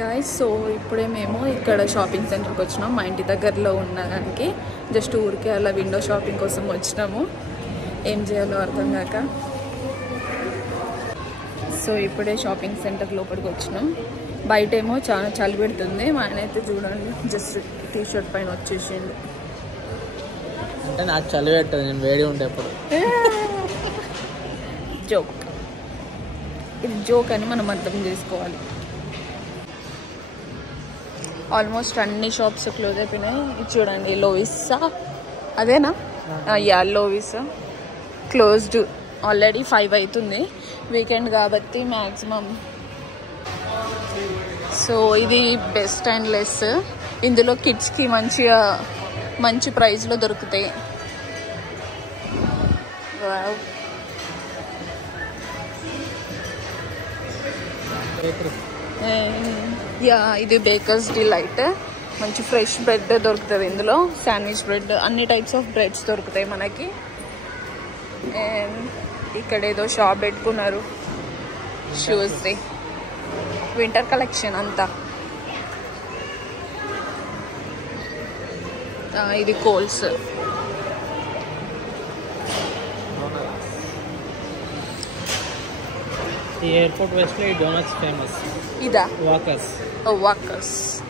Guys, so ఇప్పుడే మేము ఇక్కడ షాపింగ్ సెంటర్కి వచ్చినాం. మా ఇంటి దగ్గరలో ఉన్న దానికి జస్ట్ ఊరికే అలా విండో షాపింగ్ కోసం వచ్చినాము. ఏం చేయాలో అర్థం కాక. సో ఇప్పుడే షాపింగ్ సెంటర్ లోపలికి వచ్చినాం. బయట ఏమో చాలా చలి పెడుతుంది. మా ఆయన అయితే చూడండి జస్ట్ టీ షర్ట్ పైన వచ్చేసిండు. అంటే నాకు చలి పెట్టదు, నేను వేడి ఉండేప్పుడు. జోక్, ఇది జోక్ అని మనం అర్థం చేసుకోవాలి. ఆల్మోస్ట్ అన్ని షాప్స్ క్లోజ్ అయిపోయినాయి. ఇది చూడండి, లోవిసా అదేనా? యా, లోవిసా క్లోజ్డ్ ఆల్రెడీ 5 అవుతుంది. వీకెండ్ కాబట్టి మ్యాక్సిమం. సో ఇది బెస్ట్ అండ్ లెస్. ఇందులో కిడ్స్కి మంచి ప్రైస్లో దొరుకుతాయి. యా, ఇది బేకర్స్ డిలైట్. మంచి ఫ్రెష్ బ్రెడ్ దొరుకుతుంది ఇందులో. శాండ్విచ్ బ్రెడ్, అన్ని టైప్స్ ఆఫ్ బ్రెడ్స్ దొరుకుతాయి మనకి. అండ్ ఇక్కడ ఏదో షాప్ పెట్టుకున్నారు షూస్ది, వింటర్ కలెక్షన్ అంతా. ఇది కోల్స్. ఈ ఎయిర్పోర్ట్ వెస్ట్ లో ఈ డోనట్స్ ఫేమస్. ఇదా?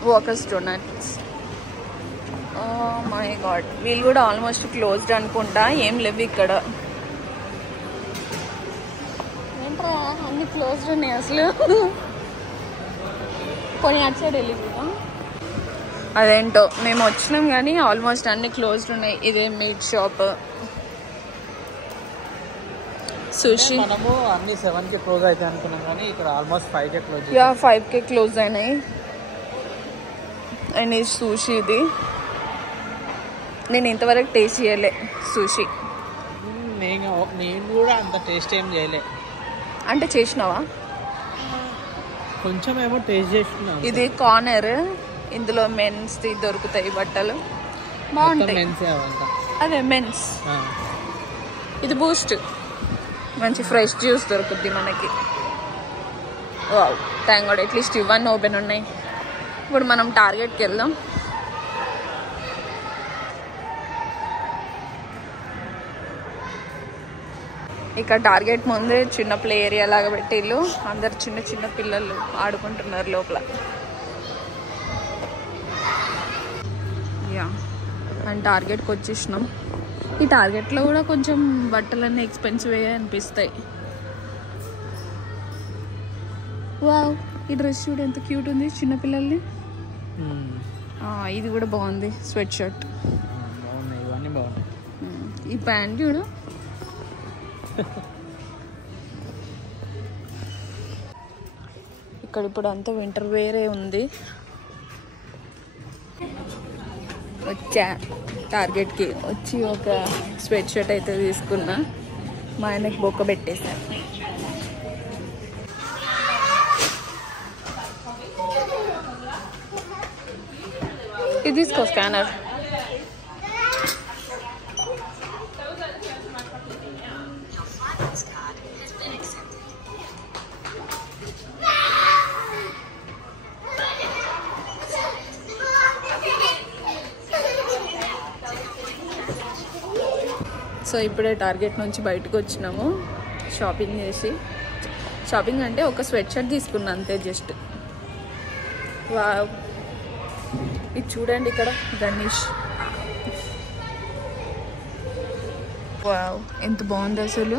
Walkers donuts. Oh my god, వీళ్ళు కూడా ఆల్మోస్ట్ క్లోజ్డ్ అనుకుంటా. ఏం లేవు ఇక్కడ. ఏంట్రా అన్ని క్లోజ్డ్ ఉన్నాయి అసలు. కొన్ని అటు సైడ్ వెళ్ళిపోతా. అదేంటో మేము వచ్చినాం కానీ ఆల్మోస్ట్ అన్ని క్లోజ్డ్ ఉన్నాయి. ఇదే మీట్ షాప్. సుషి మనము అన్ని 7కి క్లోజ్ అవుతాయి అనుకున్నాం కానీ ఇక్కడ ఆల్మోస్ట్ 5కే క్లోజ్. యా, 5కే క్లోజ్ అయినాయి. అండ్ ఇది సుషి. ఇది నేను ఇంతవరకు టేస్ట్ చేయలే సుషి. నేను కూడా అంత టేస్ట్ ఏం చేయలే. అంటే చేసినావా? కొంచెం ఏమో టేస్ట్ చేస్తున్నాను. ఇది కార్నర్. ఇందులో మెన్స్ది దొరుకుతాయి బట్టలు, బాగుంటాయి. అదే మెన్స్. ఇది బూస్ట్. మంచి ఫ్రెష్ జ్యూస్ దొరుకుద్ది మనకి. వావ్, థ్యాంక్ గాడ్ అట్లీస్ట్ ఇవన్నీ ఓపెన్ ఉన్నాయి. ఇప్పుడు మనం టార్గెట్కి వెళ్దాం. ఇక్కడ టార్గెట్ ముందే చిన్న ప్లే ఏరియా లాగా పెట్టిళ్ళు. అందరు చిన్న చిన్న పిల్లలు ఆడుకుంటున్నారు లోపల. యా, అండ్ టార్గెట్కి వచ్చేసినాం. ఈ టార్గెట్లో కూడా కొంచెం బట్టలన్నీ ఎక్స్పెన్సివ్ అనిపిస్తాయి. వావ్, ఈ డ్రెస్ చూడు ఎంత క్యూట్ ఉంది చిన్నపిల్లల్ని. ఇది కూడా బాగుంది, స్వెట్ షర్ట్. ఇవన్నీ బాగున్నాయి. ఈ ప్యాంట్ చూడు. ఇక్కడ ఇప్పుడు అంతా వింటర్ వేరే ఉంది. వచ్చా టార్గెట్కి వచ్చి ఒక స్వెట్ షర్ట్ అయితే తీసుకున్నా. మా ఆయనకి బొక్క పెట్టేశాను. ఇది తీసుకో స్కానర్. సో ఇప్పుడే టార్గెట్ నుంచి బయటకు వచ్చినాము షాపింగ్ చేసి. షాపింగ్ అంటే ఒక స్వెట్ షర్ట్ తీసుకున్నా అంతే జస్ట్. వావ్, ఇది చూడండి ఇక్కడ గణేష్. వావ్, ఎంత బాగుంది అసలు.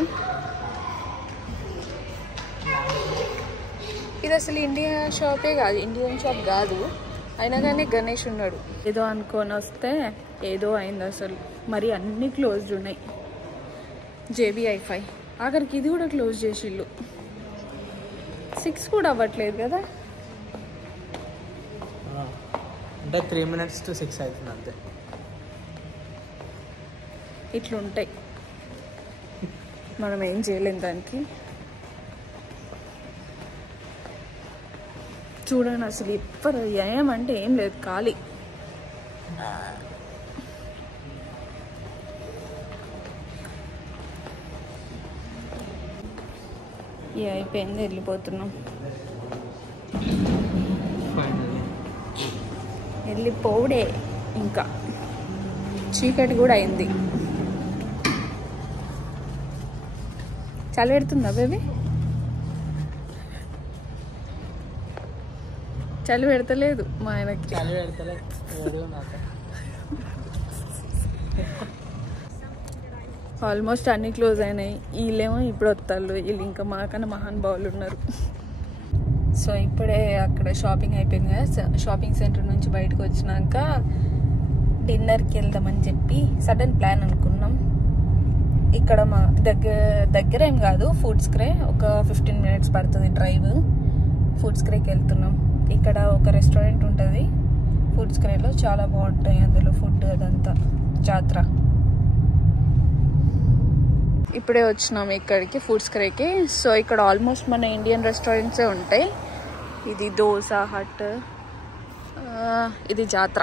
ఇది అసలు ఇండియా షాపే కాదు, ఇండియన్ షాప్ కాదు. అయినా కానీ గణేష్ ఉన్నాడు. ఏదో అనుకొని వస్తే ఏదో అయింది అసలు. మరి అన్నీ క్లోజ్డ్ ఉన్నాయి. JBI5 ఆఖరికి ఇది కూడా క్లోజ్ చేసిళ్ళు. 6 కూడా అవ్వట్లేదు కదా. అంటే 3 minutes to 6 అవుతుంది అంతే. ఇట్లుంటాయి, మనం ఏం చేయలేం దానికి. చూడండి అసలు ఎప్పుడు ఏమంటే ఏం లేదు, ఖాళీ. అయిపోయింది, వెళ్ళిపోతున్నాం. వెళ్ళిపోవుడే. ఇంకా చీకటి కూడా అయింది. చలి పెడుతుందా బేబీ? చలి పెడతలేదు మా ఆయనకి. చలి పెడతలేదు. ఆల్మోస్ట్ అన్ని క్లోజ్ అయినాయి. వీళ్ళేమో ఇప్పుడు వస్తారు. వీళ్ళు ఇంకా మాకన్నా మహానుభావులు ఉన్నారు. సో ఇప్పుడే అక్కడ షాపింగ్ అయిపోయింది కదా. షాపింగ్ సెంటర్ నుంచి బయటకు వచ్చినాక డిన్నర్కి వెళ్దామని చెప్పి సడన్ ప్లాన్ అనుకున్నాం. ఇక్కడ మా దగ్గర ఏం కాదు, ఫుడ్స్క్రే. ఒక 15 minutes పడుతుంది డ్రైవ్. ఫుడ్స్క్రేకి వెళ్తున్నాం. ఇక్కడ ఒక రెస్టారెంట్ ఉంటుంది ఫుడ్స్క్రేలో, చాలా బాగుంటాయి అందులో ఫుడ్ అదంతా. జాత్ర. ఇప్పుడే వచ్చినాం ఇక్కడికి ఫుడ్స్క్రేకి. సో ఇక్కడ ఆల్మోస్ట్ మన ఇండియన్ రెస్టారెంట్సే ఉంటాయి. ఇది దోస హట్, ఇది జాత్ర.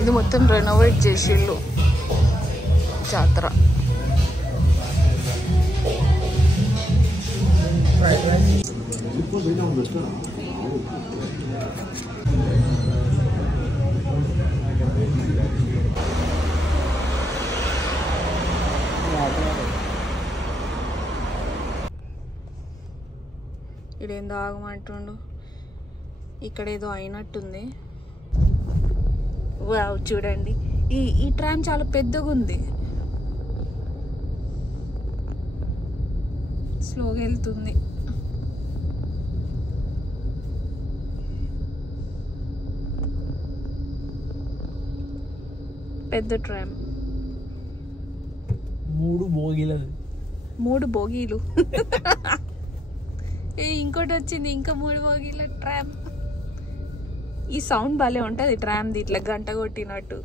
ఇది మొత్తం రెనోవేట్ చేసిళ్ళు జాత్ర. ఇదేందో ఆగమంటుండు. ఇక్కడ ఏదో అయినట్టుంది. వావ్, చూడండి ఈ ట్రామ్ చాలా పెద్దగా ఉంది. స్లోగా వెళ్తుంది. పెద్ద ట్రామ్. 3 బోగీలు. ఇంకోటి వచ్చింది, ఇంకా 3 బోగీల ట్రామ్. ఈ సౌండ్ భలే ఉంటుంది ట్రామ్ది, ఇట్లా గంట కొట్టినట్టు.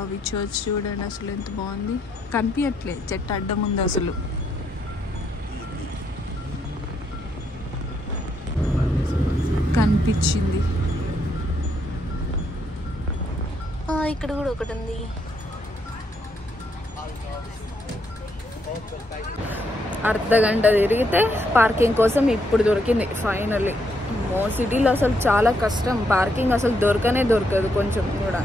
అవి చర్చ్ చూడండి అసలు ఎంత బాగుంది. కనిపించట్లే, చెట్టు అడ్డం ఉంది అసలు. కనిపించింది. ఇక్కడ కూడా ఒకటి ఉంది. అర్ధగంట తిరిగితే పార్కింగ్ కోసం ఇప్పుడు దొరికింది ఫైనల్లీ. సిటీలో అసలు చాలా కష్టం పార్కింగ్, అసలు దొరకదు కొంచెం కూడా.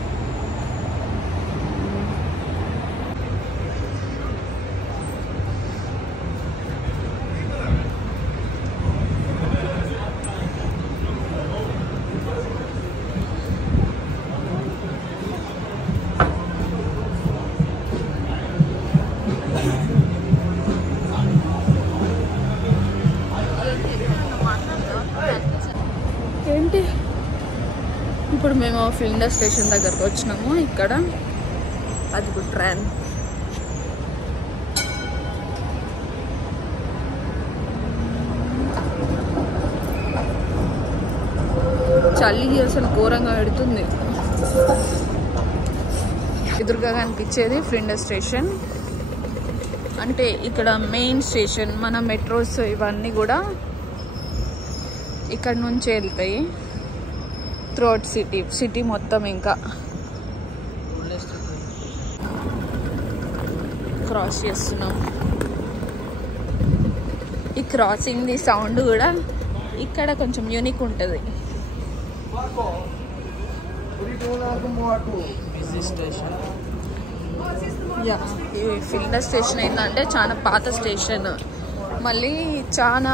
ఏంటి ఇప్పుడు మేము ఫిల్డర్ స్టేషన్ దగ్గరకు వచ్చినాము. ఇక్కడ అది కూడా ట్రైన్. చలికి అసలు ఘోరంగా పెడుతుంది. ఎదురుగా కనిపించేది ఫ్లిండర్ స్టేషన్. అంటే ఇక్కడ మెయిన్ స్టేషన్. మన మెట్రోస్ ఇవన్నీ కూడా ఇక్కడ నుంచి వెళ్తాయి త్రూఅవుట్ సిటీ మొత్తం. ఇంకా క్రాస్ చేస్తున్నాం. ఈ క్రాసింగ్ ది సౌండ్ కూడా ఇక్కడ కొంచెం యూనిక్ ఉంటుంది. ఈ ఫిల్డర్ స్టేషన్ ఏంటంటే చాలా పాత స్టేషన్, మళ్ళీ చాలా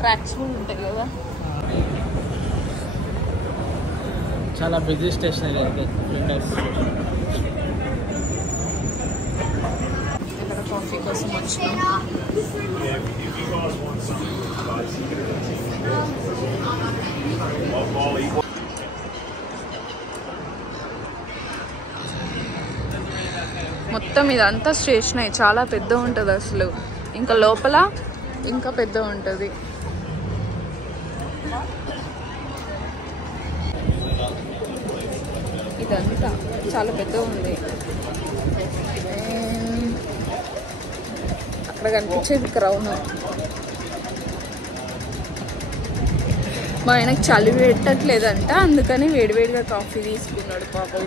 ట్రాక్స్ కూడా ఉంటాయి కదా. చాలా బిజీ స్టేషన్ ఇక్కడ కాఫీ కోసం వచ్చినాం. మొత్తం ఇదంతా స్టేషన్ చాలా పెద్ద ఉంటుంది అసలు. ఇంకా లోపల ఇంకా పెద్ద ఉంటుంది. ఇదంతా చాలా పెద్ద ఉంది. అక్కడ కనిపించేది క్రౌన్. మా ఆయనకు చలి పెట్టట్లేదంట, అందుకని వేడివేడిగా కాఫీ తీసుకున్నాడు పాపం.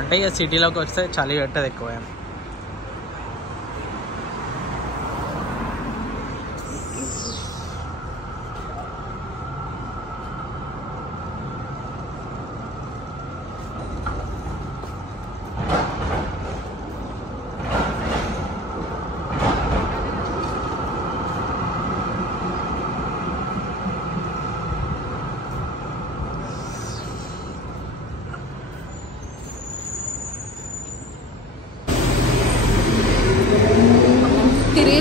అంటే ఇక సిటీలోకి వస్తే చలి పెట్టదు ఎక్కువ.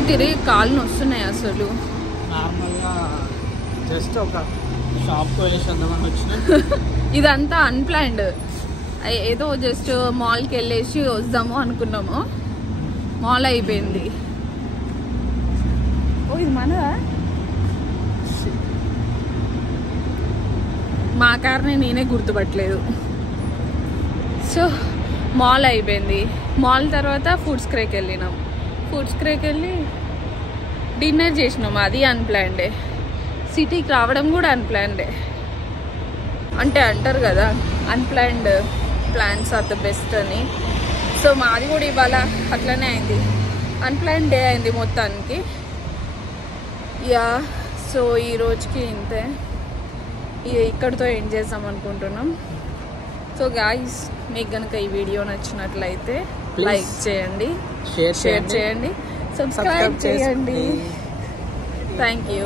తిరిగి కాళ్ళు నొస్తున్నాయి అసలు. నార్మల్గా జస్ట్ ఒక షాప్కి వెళ్ళేసి వద్దామని వచ్చిన. ఇదంతా అన్ప్లాన్డ్. ఏదో జస్ట్ మాల్కి వెళ్ళేసి వద్దాము అనుకున్నాము, మాల్ అయిపోయింది. ఓ ఇది మనదా? మా కార్ని నేనే గుర్తుపట్టలేదు. సో మాల్ అయిపోయింది. మాల్ తర్వాత ఫుడ్స్ క్రేకి వెళ్ళినాం. ఫుడ్స్ క్రేకి వెళ్ళి డిన్నర్ చేసినాం. అది అన్ప్లాన్డే. సిటీకి రావడం కూడా అన్ప్లాన్డే. అంటే అంటారు కదా unplanned plans are the best అని. సో మాది కూడా ఇవాళ అట్లనే అయింది. అన్ప్లాన్డ్ డే అయింది మొత్తానికి. యా సో ఈ రోజుకి ఇంతే. ఇక్కడితో ఎండ్ చేద్దాం అనుకుంటున్నాం. సో గాయ్స్, మీకు కనుక ఈ వీడియో నచ్చినట్లయితే లైక్ చేయండి, షేర్ చేయండి, సబ్స్క్రైబ్ చేయండి. Thank you.